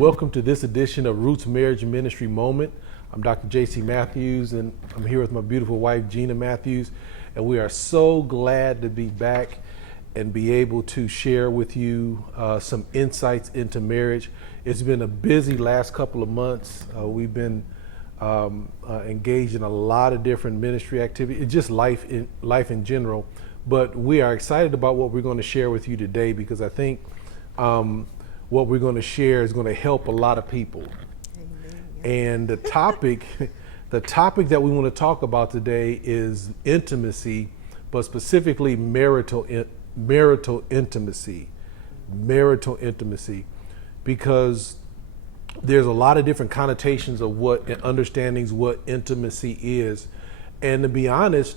Welcome to this edition of Roots Marriage and Ministry Moment. I'm Dr. Gena Matthews, and I'm here with my beautiful wife, Gena Matthews, and we are so glad to be back and be able to share with you some insights into marriage. It's been a busy last couple of months. We've been engaged in a lot of different ministry activities, just life in general. But we are excited about what we're going to share with you today, because I think what we're going to share is going to help a lot of people. Amen. And the topic that we want to talk about today is intimacy, but specifically marital intimacy, because there's a lot of different connotations of what and understandings what intimacy is. And to be honest,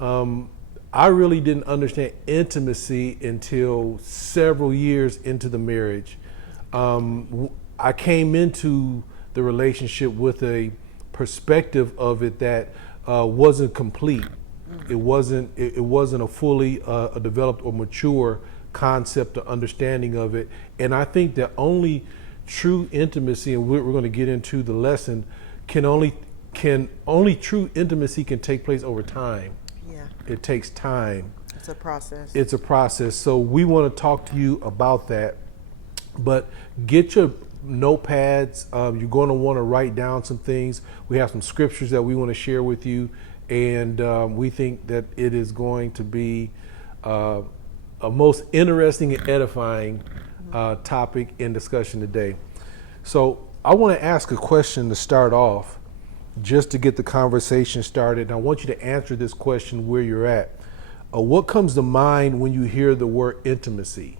I really didn't understand intimacy until several years into the marriage. I came into the relationship with a perspective of it that wasn't complete. It wasn't a fully developed or mature concept or understanding of it. And I think that only true intimacy, and we're going to get into the lesson, only true intimacy can take place over time. Yeah. It takes time. It's a process. It's a process. So we want to talk to you about that. But get your notepads. You're going to want to write down some things. We have some scriptures that we want to share with you. And we think that it is going to be a most interesting and edifying topic in discussion today. So I want to ask a question to start off, just to get the conversation started. And I want you to answer this question where you're at. What comes to mind when you hear the word intimacy?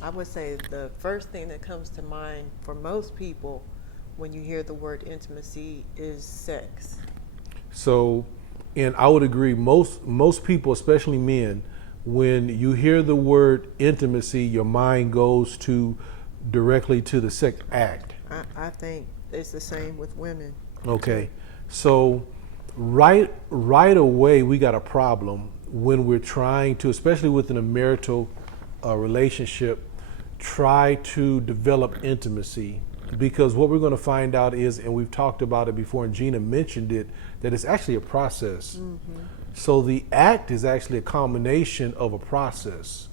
I would say the first thing that comes to mind for most people when you hear the word intimacy is sex. So, and I would agree, most people, especially men, when you hear the word intimacy, your mind goes directly to the sex act. I think it's the same with women. Okay, so right away we got a problem when we're trying to, especially within a marital relationship, try to develop intimacy, because what we're going to find out is, and we've talked about it before and Gena mentioned it, that it's actually a process. Mm-hmm. So the act is actually a combination of a process,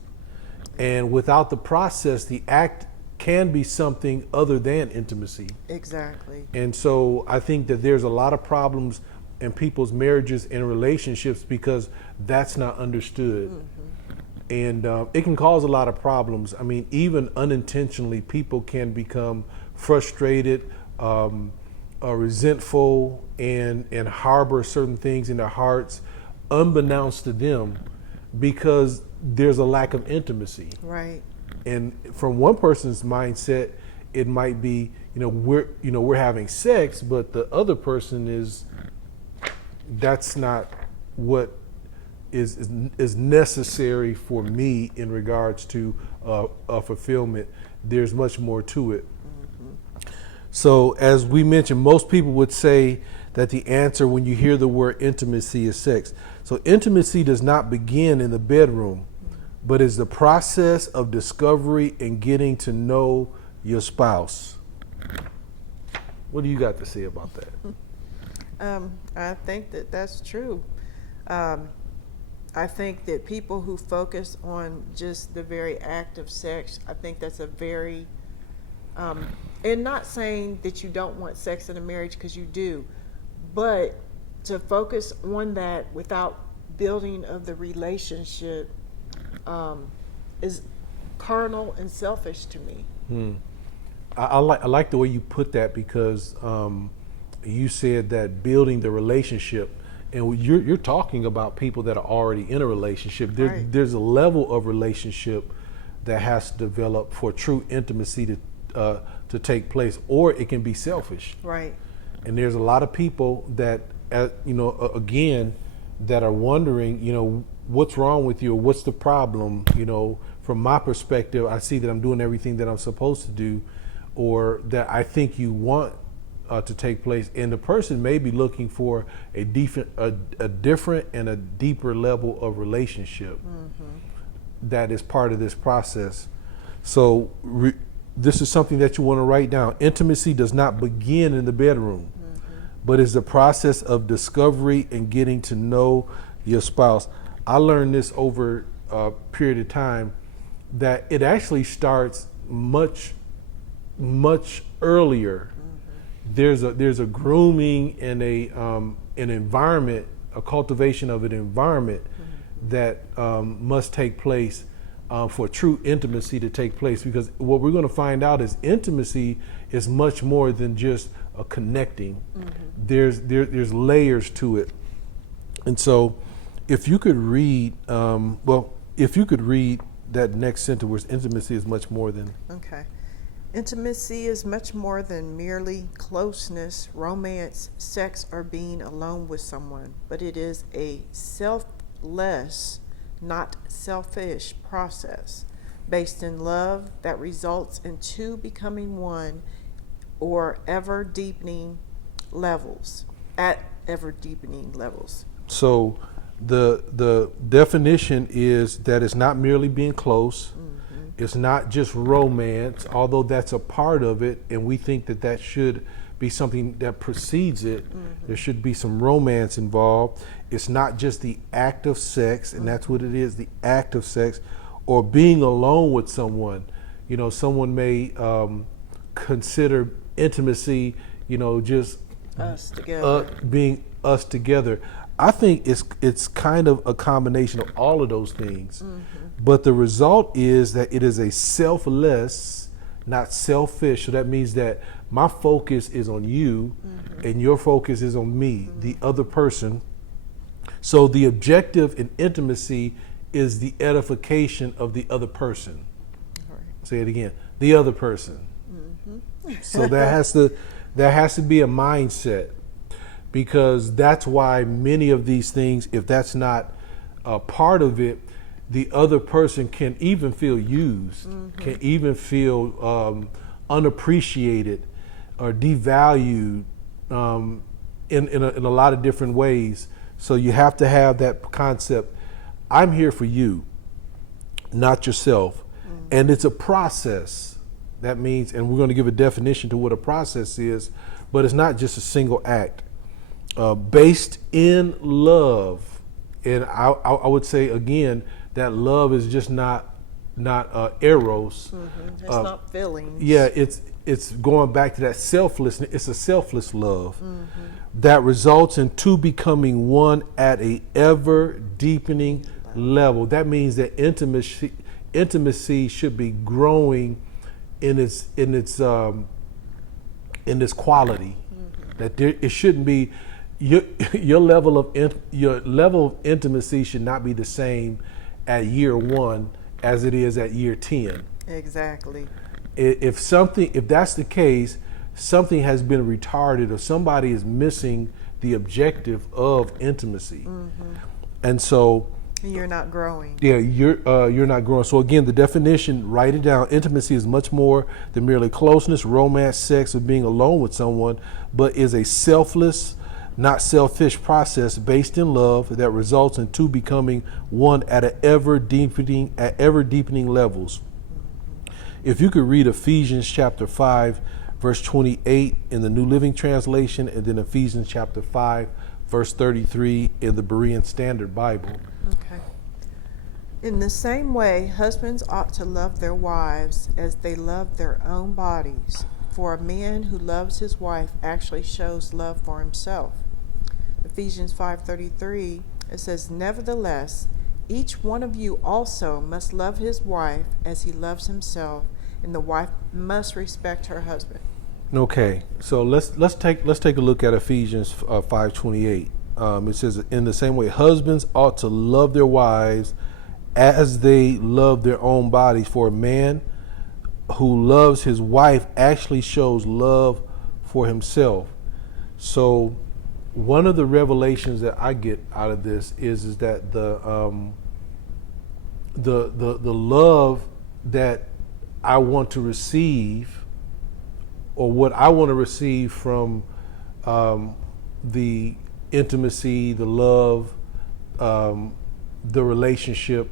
and without the process, the act can be something other than intimacy. Exactly. And so I think that there's a lot of problems in people's marriages and relationships because that's not understood. Mm-hmm. And it can cause a lot of problems. I mean, even unintentionally, people can become frustrated, resentful, and harbor certain things in their hearts unbeknownst to them because there's a lack of intimacy. Right. And from one person's mindset, it might be, we're having sex, but the other person that's not what is necessary for me in regards to fulfillment. There's much more to it. Mm-hmm. So as we mentioned, most people would say that the answer when you hear the word intimacy is sex. So intimacy does not begin in the bedroom, but is the process of discovery and getting to know your spouse. What do you got to say about that? I think that's true. I think that people who focus on just the very act of sex, I think that's a very, and not saying that you don't want sex in a marriage, because you do, but to focus on that without building of the relationship is carnal and selfish to me. I like the way you put that, because you said that building the relationship, and you're talking about people that are already in a relationship. Right. There's a level of relationship that has to develop for true intimacy to take place, or it can be selfish. Right. And there's a lot of people that, again, that are wondering, what's wrong with you, or what's the problem? From my perspective, I see that I'm doing everything that I'm supposed to do, or that I think you want to take place, and the person may be looking for a different and a deeper level of relationship that is part of this process. So this is something that you want to write down. Intimacy does not begin in the bedroom, but is the process of discovery and getting to know your spouse. I learned this over a period of time that it actually starts much earlier. There's a grooming and an environment, a cultivation of an environment that must take place for true intimacy to take place. Because what we're going to find out is intimacy is much more than just a connecting. There's layers to it, and so if you could read, that next sentence where intimacy is much more than. Okay. Intimacy is much more than merely closeness, romance, sex, or being alone with someone, but it is a selfless, not selfish process based in love that results in two becoming one or ever deepening levels, at ever deepening levels. So the definition is that it's not merely being close. It's not just romance, although that's a part of it, and we think that should be something that precedes it. There should be some romance involved. It's not just the act of sex, and that's what it is, the act of sex, or being alone with someone. You know, someone may consider intimacy, just Us together. being us together. I think it's kind of a combination of all of those things. But the result is that it is a selfless, not selfish. So that means that my focus is on you and your focus is on me, the other person. So the objective in intimacy is the edification of the other person. Right. Say it again, the other person. So that has to be a mindset, because that's why many of these things, if that's not a part of it, the other person can even feel used, can even feel unappreciated or devalued in a lot of different ways. So you have to have that concept. I'm here for you, not yourself. And it's a process. That means, and we're going to give a definition to what a process is, but it's not just a single act. Based in love, and I would say again that love is just not eros. It's not feelings. Yeah, it's going back to that selflessness. It's a selfless love that results in two becoming one at a ever deepening level. That means that intimacy should be growing in its quality. That it shouldn't be. Your level of intimacy should not be the same at year 1 as it is at year 10. Exactly. If that's the case, something has been retarded, or somebody is missing the objective of intimacy. And so You're not growing. yeah, you're not growing. So again, the definition, write it down. Intimacy is much more than merely closeness, romance, sex, or being alone with someone, but is a selfless, not selfish process based in love that results in two becoming one at ever deepening levels. If you could read Ephesians chapter 5, verse 28 in the New Living Translation, and then Ephesians chapter 5, verse 33 in the Berean Standard Bible. Okay. In the same way, husbands ought to love their wives as they love their own bodies. For a man who loves his wife actually shows love for himself. Ephesians 5:33, it says, "Nevertheless, each one of you also must love his wife as he loves himself, and the wife must respect her husband." Okay, so let's take a look at Ephesians 5:28. It says, "In the same way, husbands ought to love their wives as they love their own bodies. For a man who loves his wife actually shows love for himself." So one of the revelations that I get out of this is that the love that I want to receive, or what I want to receive from the intimacy, the love, the relationship,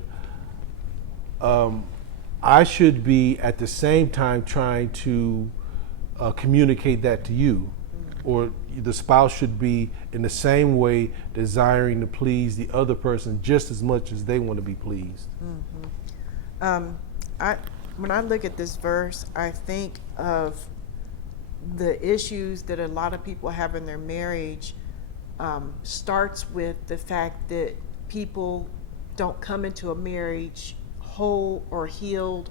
I should be at the same time trying to communicate that to you, or the spouse should be in the same way desiring to please the other person just as much as they want to be pleased. When I look at this verse, I think of the issues that a lot of people have in their marriage. Starts with the fact that people don't come into a marriage whole or healed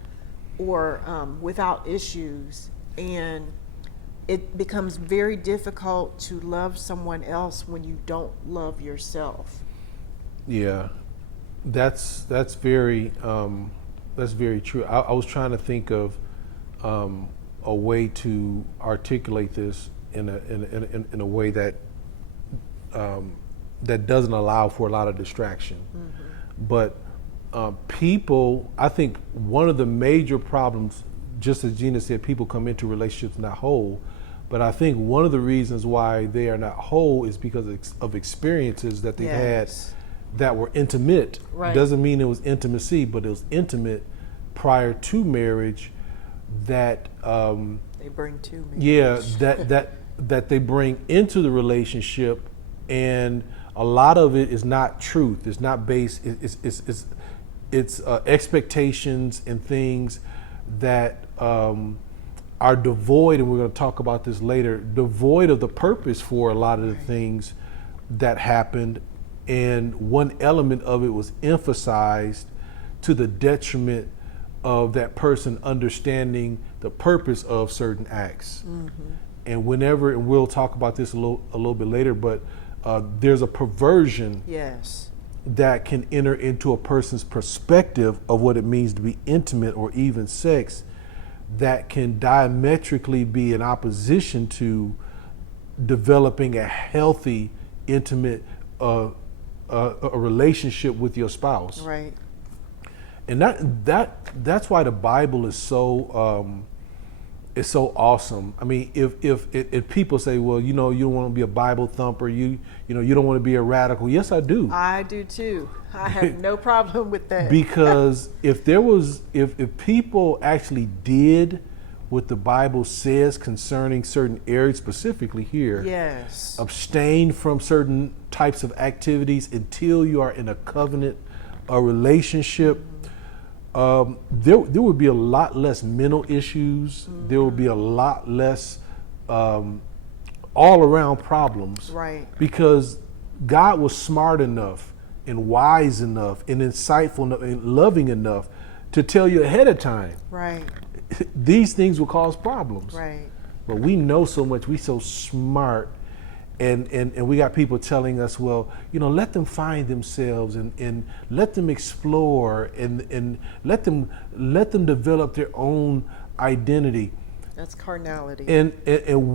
or without issues, and it becomes very difficult to love someone else when you don't love yourself. Yeah, that's very true. I was trying to think of a way to articulate this in a way that that doesn't allow for a lot of distraction. But people, I think one of the major problems, just as Gena said, people come into relationships not whole. But I think one of the reasons why they are not whole is because of experiences that they had that were intimate. Right. Doesn't mean it was intimacy, but it was intimate prior to marriage. That they bring to marriage. that they bring into the relationship, and a lot of it is not truth. It's not based. It's expectations and things that are devoid, and we're going to talk about this later, devoid of the purpose for a lot of the things that happened. And one element of it was emphasized to the detriment of that person understanding the purpose of certain acts. And whenever, and we'll talk about this a little bit later, but there's a perversion that can enter into a person's perspective of what it means to be intimate or even sex, that can diametrically be in opposition to developing a healthy, intimate a relationship with your spouse. Right. And that's why the Bible is so awesome. I mean, if people say, well, you don't want to be a Bible thumper, you don't want to be a radical. Yes, I do. I do too. I have no problem with that. Because if people actually did what the Bible says concerning certain areas, specifically here, abstain from certain types of activities until you are in a covenant, a relationship, there would be a lot less mental issues. There would be a lot less all around problems. Right. Because God was smart enough and wise enough and insightful enough and loving enough to tell you ahead of time. Right. These things will cause problems. Right. But we know so much. We so smart. And we got people telling us, well, let them find themselves and let them explore and let them develop their own identity. That's carnality. And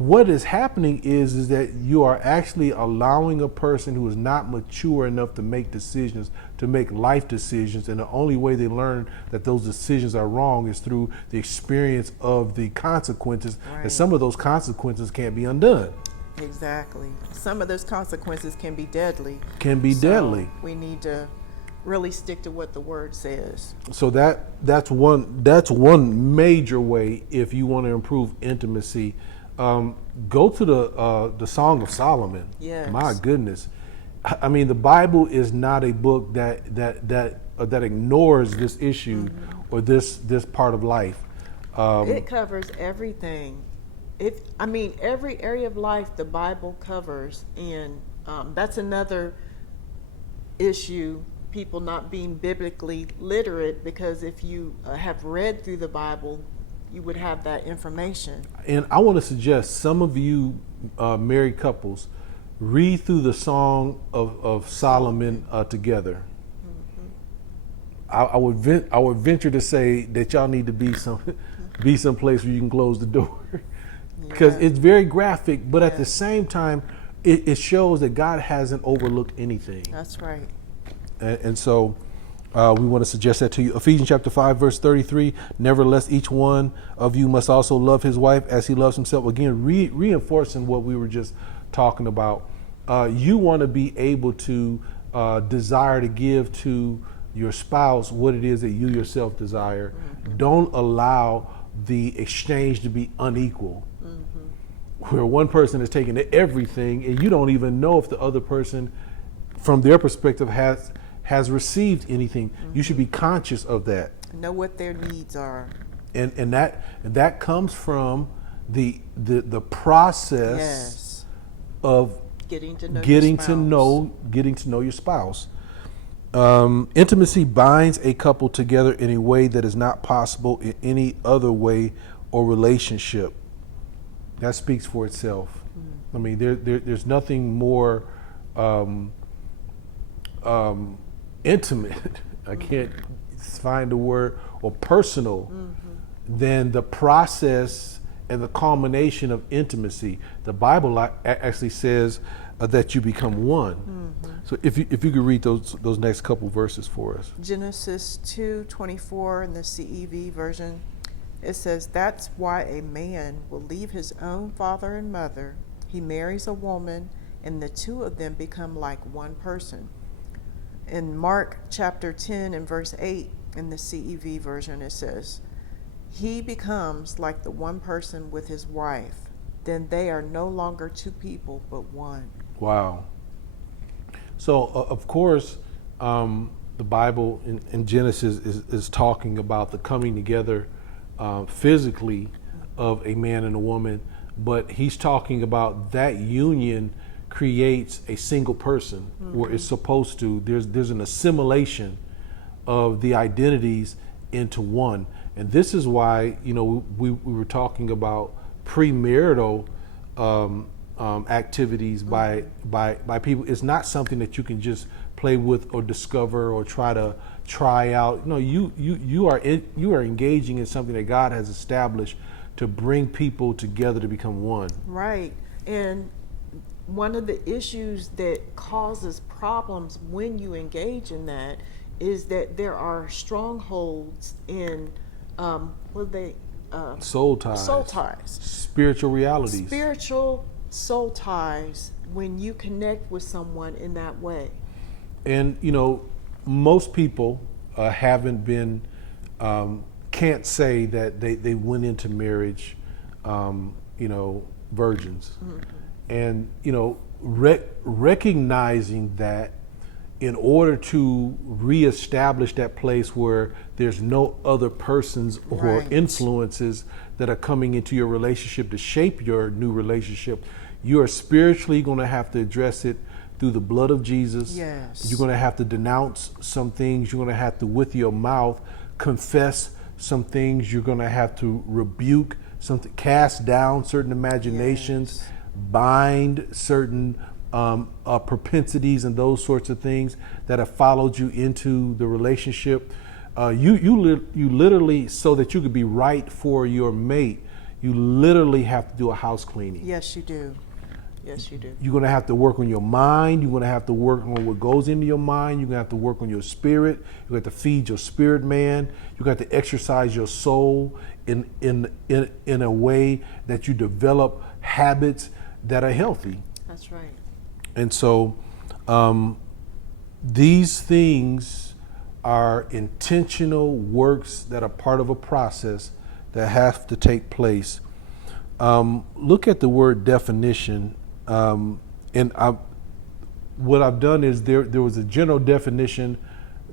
what is happening is that you are actually allowing a person who is not mature enough to make decisions, to make life decisions, and the only way they learn that those decisions are wrong is through the experience of the consequences. Right. And some of those consequences can't be undone. Exactly. Some of those consequences can be deadly. Deadly. We need to really stick to what the word says. So that's one major way if you want to improve intimacy. Go to the Song of Solomon. Yes. My goodness. I mean, the Bible is not a book that ignores this issue or this part of life. It covers everything. Every area of life the Bible covers, and that's another issue, people not being biblically literate, because if you have read through the Bible, you would have that information. And I want to suggest some of you married couples read through the Song of Solomon together. I would venture to say that y'all need to be someplace where you can close the door. Because it's very graphic, but at the same time, it shows that God hasn't overlooked anything. That's right. And so we want to suggest that to you. Ephesians chapter 5, verse 33, nevertheless, each one of you must also love his wife as he loves himself. Again, reinforcing what we were just talking about. You want to be able to desire to give to your spouse what it is that you yourself desire. Don't allow the exchange to be unequal, where one person is taking everything and you don't even know if the other person, from their perspective, has received anything. You should be conscious of that. Know what their needs are. And that comes from the process Yes. of Getting to know getting your spouse. to know your spouse. Intimacy binds a couple together in a way that is not possible in any other way or relationship. That speaks for itself. I mean, there's nothing more intimate. I can't find the word, or personal, than the process and the culmination of intimacy. The Bible actually says that you become one. So if you could read those next couple verses for us. Genesis 2:24 in the CEV version, it says, "That's why a man will leave his own father and mother. He marries a woman, and the two of them become like one person." In Mark chapter 10 and verse 8 in the CEV version, it says, "He becomes like the one person with his wife. Then they are no longer two people, but one." Wow. So, of course, the Bible in Genesis is talking about the coming together physically of a man and a woman, but he's talking about that union creates a single person, or it's supposed to. There's an assimilation of the identities into one. And this is why, we were talking about premarital activities by people. It's not something that you can just play with or discover or try out. No, you are engaging in something that God has established to bring people together to become one. Right. And one of the issues that causes problems when you engage in that is that there are strongholds in Soul ties. Soul ties. Spiritual realities. Spiritual soul ties when you connect with someone in that way. And most people haven't been, can't say that they went into marriage, virgins. And recognizing that in order to reestablish that place where there's no other persons or Right. influences that are coming into your relationship to shape your new relationship, you are spiritually going to have to address it through the blood of Jesus. Yes. You're going to have to denounce some things. You're going to have to, with your mouth, confess some things. You're going to have to rebuke something, cast down certain imaginations, Yes. bind certain propensities and those sorts of things that have followed you into the relationship. You literally, so that you could be right for your mate, you literally have to do a house cleaning. Yes, you do. Yes, you do. You're going to have to work on your mind. You're going to have to work on what goes into your mind. You're going to have to work on your spirit. You're going to have to feed your spirit man. You're going to have to exercise your soul in a way that you develop habits that are healthy. That's right. And so these things are intentional works that are part of a process that have to take place. Look at the word definition. What I've done is there was a general definition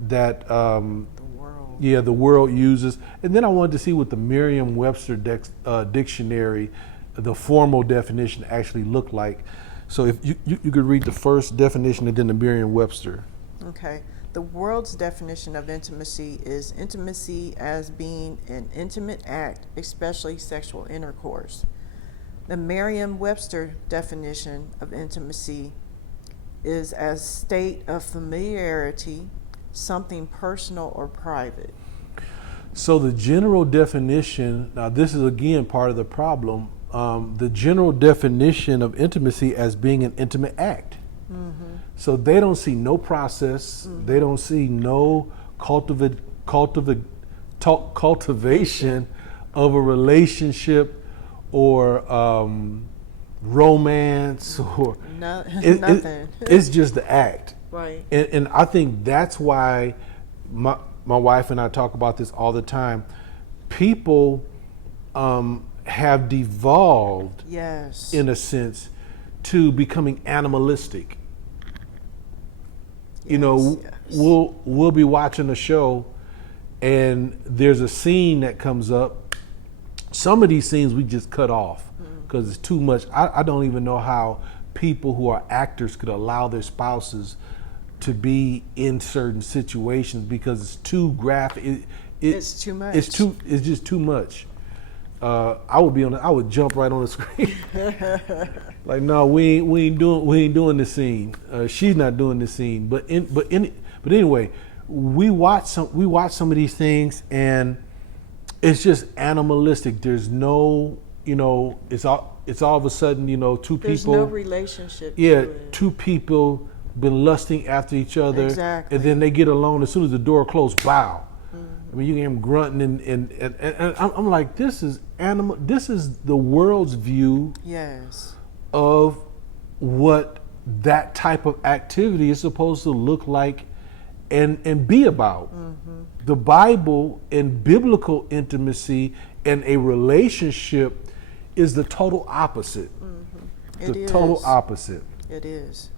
that the world uses, and then I wanted to see what the Merriam-Webster dictionary, the formal definition, actually looked like. So if you could read the first definition and then the Merriam-Webster. Okay. The world's definition of intimacy is intimacy as being an intimate act, especially sexual intercourse. The Merriam-Webster definition of intimacy is as state of familiarity, something personal or private. So the general definition, now this is again part of the problem, the general definition of intimacy as being an intimate act. So they don't see no process, they don't see no cultivation of a relationship or romance or Nothing. it's just the act. Right. And I think that's why my wife and I talk about this all the time. People have devolved, Yes. in a sense, to becoming animalistic. You know, Yes. we'll be watching a show, and there's a scene that comes up. Some of these scenes we just cut off because it's too much. I don't even know how people who are actors could allow their spouses to be in certain situations because it's too graphic. It's too much. It's just too much. I would jump right on the screen. Like, no, we ain't doing the scene. She's not doing the scene. But anyway, we watch some of these things, and it's just animalistic. There's no, it's all of a sudden, two There's people. no relationship. Yeah, to it. two people been lusting after each other, Exactly. and then they get alone. As soon as the door closed, bow. I mean, you hear him grunting, and I'm like, this is animal. This is the world's view Yes. of what that type of activity is supposed to look like and be about. The Bible and biblical intimacy and a relationship is the total opposite. The total opposite. It is.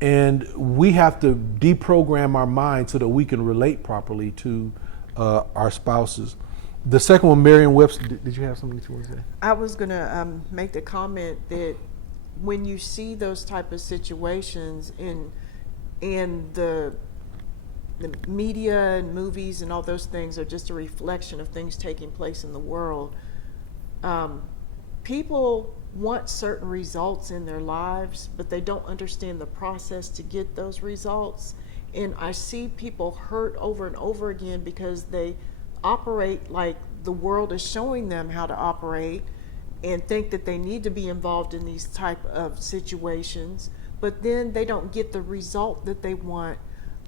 And we have to deprogram our mind so that we can relate properly to our spouses. The second one, Merriam-Webster. Did you have something that you want to say? I was going to make the comment that when you see those type of situations in the media and movies and all those things are just a reflection of things taking place in the world, people want certain results in their lives, but they don't understand the process to get those results. And I see people hurt over and over again because they operate like the world is showing them how to operate and think that they need to be involved in these type of situations, but then they don't get the result that they want.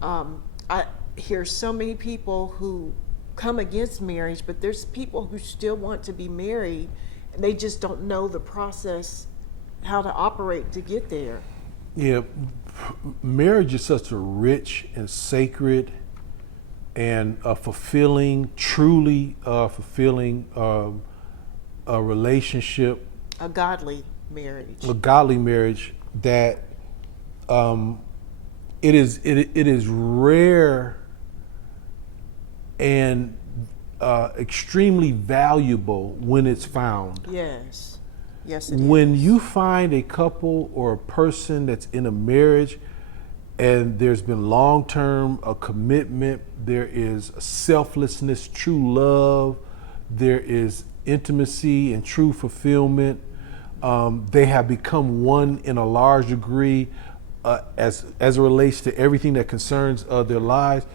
I hear so many people who come against marriage, but there's people who still want to be married, and they just don't know the process, how to operate to get there. Yeah, marriage is such a rich and sacred and fulfilling, truly fulfilling a relationship, A godly marriage. a godly marriage that it is rare and extremely valuable when it's found. Yes. Yes, it When is. you find a couple or a person that's in a marriage and there's been long-term commitment, there is selflessness, true love, there is intimacy and true fulfillment. They have become one in a large degree as it relates to everything that concerns their lives.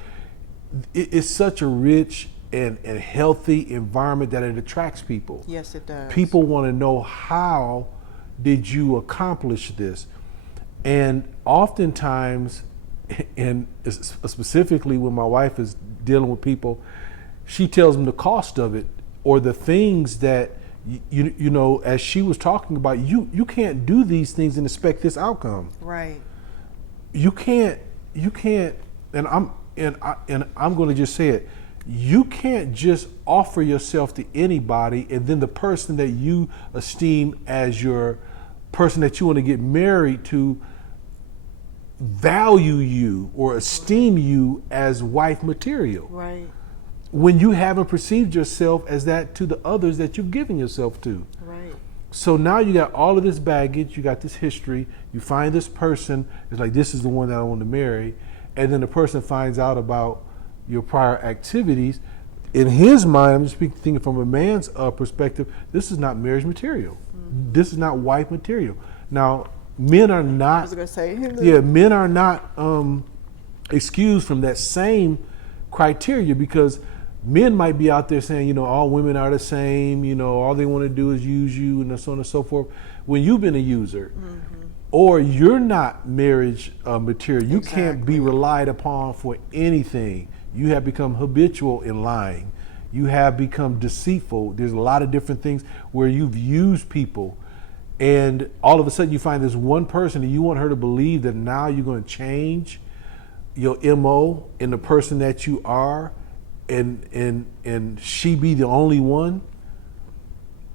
It's such a rich and healthy environment that it attracts people. Yes, it does. People want to know, how did you accomplish this? And oftentimes, and specifically when my wife is dealing with people, she tells them the cost of it or the things that, you know, as she was talking about, you can't do these things and expect this outcome. Right. You can't, and I'm going to just say it. You can't just offer yourself to anybody and then the person that you esteem as your person that you want to get married to value you or esteem you as wife material. Right. When you haven't perceived yourself as that to the others that you've given yourself to. Right. So now you got all of this baggage, you got this history, you find this person, it's like, this is the one that I want to marry, and then the person finds out about your prior activities. In his mind, I'm just thinking from a man's perspective, this is not marriage material. Mm-hmm. This is not wife material. Now, men are not. I was going to say. Yeah, men are not excused from that same criteria, because men might be out there saying, you know, all women are the same, you know, all they want to do is use you, and so on and so forth. When you've been a user, or you're not marriage material, you can't be relied upon for anything. You have become habitual in lying. You have become deceitful. There's a lot of different things where you've used people, and all of a sudden you find this one person and you want her to believe that now you're going to change. your MO and the person that you are, and she be the only one,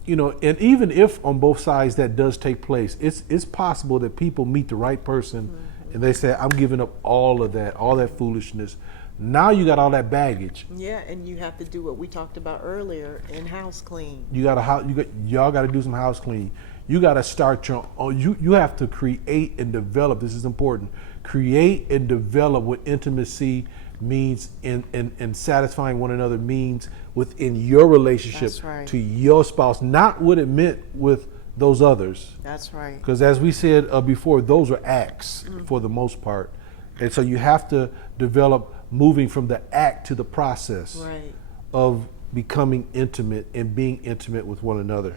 you know, and even if on both sides that does take place, it's possible that people meet the right person and they say, I'm giving up all of that, all that foolishness. Now you got all that baggage. Yeah, and you have to do what we talked about earlier, in house clean. Y'all got to do some house cleaning. You got to start your own. You have to create and develop. This is important. Create and develop what intimacy means and satisfying one another means within your relationship. That's right. To your spouse, not what it meant with those others. That's right. Because as we said before, those are acts for the most part. And so you have to develop moving from the act to the process Right. of becoming intimate and being intimate with one another.